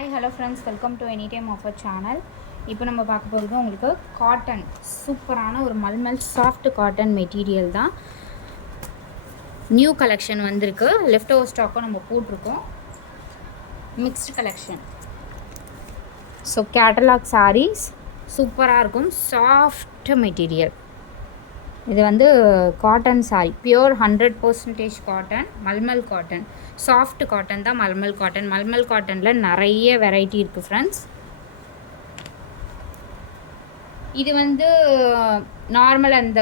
Hi, hello friends, welcome to Anytime Offer channel. இப்போ நம்ம பார்க்க போகிறது உங்களுக்கு காட்டன் சூப்பரான ஒரு மல்மல் சாஃப்ட் காட்டன் மெட்டீரியல் தான். நியூ கலெக்ஷன் வந்திருக்கு. லெஃப்ட் ஓவர் ஸ்டாக்கும் நம்ம போட்டிருக்கோம். Mixed collection. So catalogue saris சூப்பராக இருக்கும். Soft material. இது வந்து cotton sari, pure 100% cotton, mulmul cotton. Soft cotton தான் மல்மல் காட்டன். மல்மல் காட்டனில் நிறைய வெரைட்டி இருக்குது ஃப்ரெண்ட்ஸ். இது வந்து நார்மல் அந்த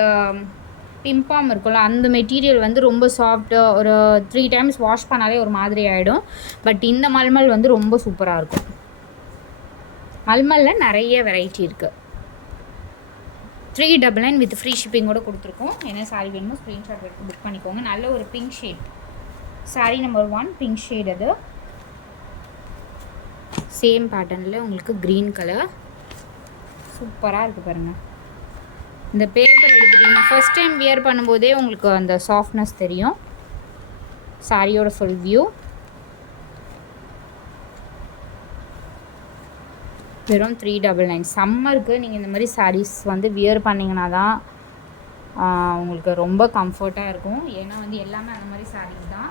பிம்பாம் இருக்கும்ல, அந்த மெட்டீரியல் வந்து ரொம்ப சாஃப்ட்டு. ஒரு 3 times வாஷ் பண்ணாலே ஒரு மாதிரி ஆகிடும். பட் இந்த மல்மல் வந்து ரொம்ப சூப்பராக இருக்கும். மல்மலில் நிறைய வெரைட்டி இருக்குது. 399 வித் ஃப்ரீ ஷிப்பிங்கோடு கொடுத்துருக்கோம். என்ன சாரீ வேணுமோ ஸ்க்ரீன்ஷாட் எடுத்து புக் பண்ணிக்கோங்க. நல்ல ஒரு pink shade sari number 1 pink shade. அது சேம் பேட்டர்னில் உங்களுக்கு க்ரீன் கலர் சூப்பராக இருக்குது பாருங்கள். இந்த பேப்பர் எடுத்துட்டிங்கன்னா ஃபஸ்ட் டைம் வியர் பண்ணும்போதே உங்களுக்கு அந்த சாஃப்ட்னஸ் தெரியும். சாரியோட ஃபுல் வியூ. வெறும் 399. சம்மருக்கு நீங்கள் இந்த மாதிரி சாரீஸ் வந்து வியர் பண்ணிங்கன்னா தான் உங்களுக்கு ரொம்ப கம்ஃபர்ட்டாக இருக்கும். ஏன்னா வந்து எல்லாமே அந்த மாதிரி சாரீஸ் தான்.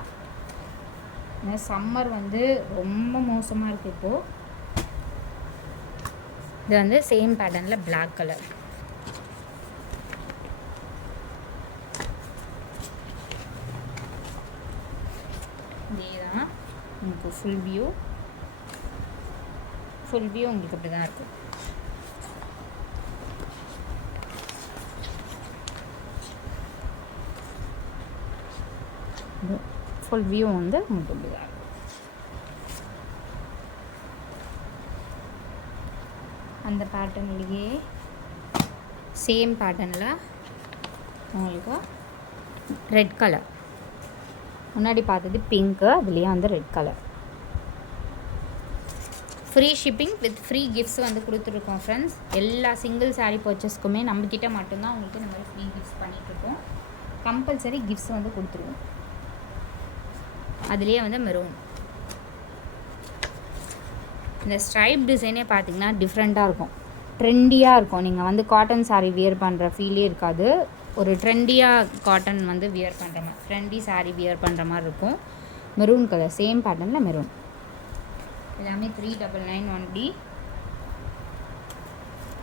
ஏன்னா சம்மர் வந்து ரொம்ப மோசமாக இருக்குது இப்போது. இது வந்து சேம் பேட்டர்னில் பிளாக் கலர். இதே தான் உங்களுக்கு ஃபுல் வியூ. ஃபுல் வியூ உங்களுக்கு இப்படி தான் இருக்கும். ஃபுல் வியூ வந்து உங்களுக்கு இப்படி தான் இருக்கும். அந்த பேட்டர்ன்லேயே சேம் பேட்டர்னில் உங்களுக்கு ரெட் கலர். முன்னாடி பார்த்தது பிங்க்கு, அதுலேயே வந்து red colour. Free shipping with free gifts வந்து கொடுத்துருக்கோம் ஃப்ரெண்ட்ஸ். எல்லா சிங்கிள் சாரீ பர்ச்சேஸ்க்குமே நம்மக்கிட்ட மட்டும்தான் உங்களுக்கு இந்த மாதிரி ஃப்ரீ கிஃப்ட்ஸ் பண்ணிகிட்ருக்கோம். கம்பல்சரி கிஃப்ட்ஸ் வந்து கொடுத்துருவோம். அதுலேயே வந்து மெரூன். இந்த ஸ்ட்ரைப் டிசைனே பார்த்திங்கன்னா டிஃப்ரெண்ட்டாக இருக்கும், ட்ரெண்டியாக இருக்கும். நீங்கள் வந்து காட்டன் சாரீ வியர் பண்ணுற ஃபீலே இருக்காது. ஒரு ட்ரெண்டியாக காட்டன் வந்து வியர் பண்ணுற மாதிரி, ட்ரெண்டி சாரீ வியர் பண்ணுற மாதிரி இருக்கும். மெரூன் கலர் சேம் பேட்டர்னில் மெரூன். எல்லாமே 399 ஒன்லி.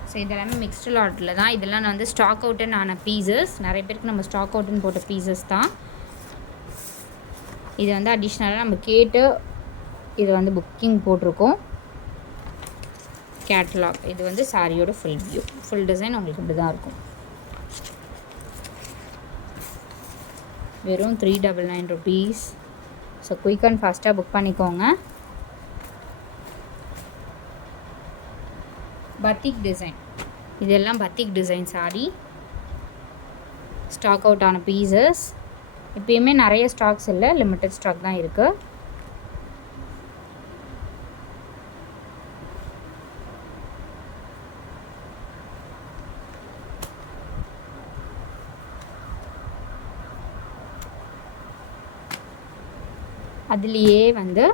ஸோ இதெல்லாமே மிக்ஸ்டு லாட்டில் தான். இதெல்லாம் வந்து ஸ்டாக் அவுட்டுன்னு ஆன பீசஸ். நிறைய பேருக்கு நம்ம ஸ்டாக் அவுட்டுன்னு போட்ட பீசஸ் தான். இது வந்து அடிஷ்னலாக நம்ம கேட்டு இது வந்து புக்கிங் போட்டிருக்கோம். கேட்லாக். இது வந்து சாரியோட ஃபுல் வியூ. ஃபுல் டிசைன் உங்களுக்கு இப்படி தான் இருக்கும். வெறும் 399 ருபீஸ். ஸோ குயிக் அண்ட் ஃபாஸ்ட்டாக புக் பண்ணிக்கோங்க. Batik design. இதெல்லாம் batik design sari. Stock out ஆன பீசஸ். இப்போயுமே நிறைய ஸ்டாக்ஸ் இல்லை, லிமிட்டட் ஸ்டாக் தான் இருக்குது. அதுலேயே வந்து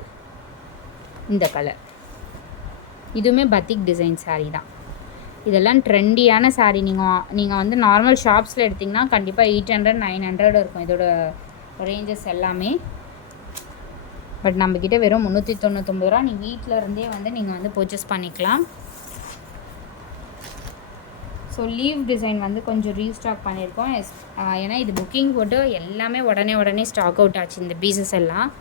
இந்த கலர். இதுவுமே பத்திக் டிசைன் சாரீ தான். இதெல்லாம் ட்ரெண்டியான சாரீ. நீங்கள் வந்து நார்மல் ஷாப்ஸில் எடுத்திங்கன்னா கண்டிப்பாக 800 900 இருக்கும் இதோட ரேஞ்சஸ் எல்லாமே. பட் நம்மக்கிட்ட வெறும் 399 ரூபா. நீங்கள் வீட்டில் இருந்தே வந்து நீங்கள் வந்து பர்ச்சேஸ் பண்ணிக்கலாம். ஸோ லீவ் டிசைன் வந்து கொஞ்சம் ரீஸ்டாக் பண்ணியிருக்கோம். ஏன்னா இது புக்கிங் போட்டு எல்லாமே உடனே ஸ்டாக் அவுட் ஆச்சு இந்த பீசஸ் எல்லாம்.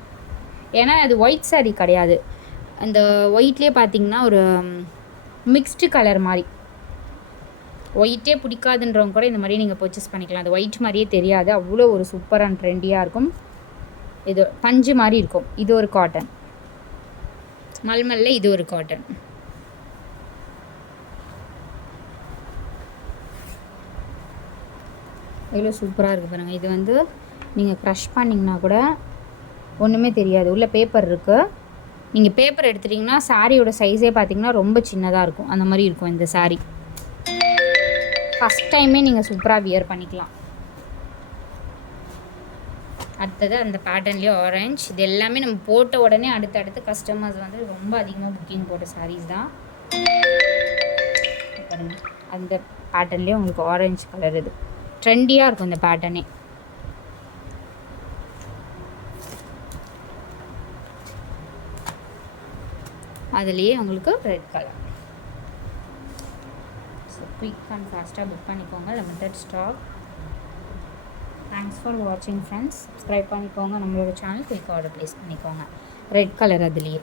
ஏன்னா அது ஒயிட் சாரீ கிடையாது. அந்த ஒயிட்லேயே பார்த்திங்கன்னா ஒரு மிக்ஸ்டு கலர் மாதிரி. ஒயிட்டே பிடிக்காதுன்றவங்க கூட இந்த மாதிரி நீங்கள் பர்ச்சேஸ் பண்ணிக்கலாம். அது ஒயிட் மாதிரியே தெரியாது. அவ்வளோ ஒரு சூப்பர் அண்ட் ட்ரெண்டியாக இருக்கும். இது பஞ்சு மாதிரி இருக்கும். இது ஒரு காட்டன். மல்மல்ல இது ஒரு காட்டன். எவ்வளோ சூப்பராக இருக்குது பாருங்கள். இது வந்து நீங்கள் க்ரஷ் பண்ணிங்கன்னா கூட ஒன்றுமே தெரியாது. உள்ள பேப்பர் இருக்குது. நீங்கள் பேப்பர் எடுத்துட்டிங்கன்னா சாரியோட சைஸே பார்த்திங்கன்னா ரொம்ப சின்னதாக இருக்கும். அந்த மாதிரி இருக்கும் இந்த சாரீ. ஃபஸ்ட் டைமே நீங்கள் சூப்பராக வியர் பண்ணிக்கலாம். அடுத்தது அந்த பேட்டர்ன்லேயே ஆரஞ்ச். இது எல்லாமே நம்ம போட்ட உடனே அடுத்தடுத்து கஸ்டமர்ஸ் வந்து ரொம்ப அதிகமாக புக்கிங் போட்ட சாரீஸ் தான். பாருங்கள், அந்த பேட்டர்ன்லேயே உங்களுக்கு ஆரஞ்ச் கலர், இது ட்ரெண்டியாக இருக்கும் இந்த பேட்டர்னே. அதுலேயே உங்களுக்கு red colour. So quick and ஃபாஸ்ட்டாக புக் பண்ணிக்கோங்க, லிமிட்டட் ஸ்டாக். தேங்க்ஸ் ஃபார் வாட்சிங் ஃப்ரெண்ட்ஸ். சப்ஸ்கிரைப் பண்ணிக்கோங்க நம்மளோட சேனல், குயிக் ஆர்டர் ப்ளேஸ் பண்ணிக்கோங்க. ரெட் கலர் அதுலேயே.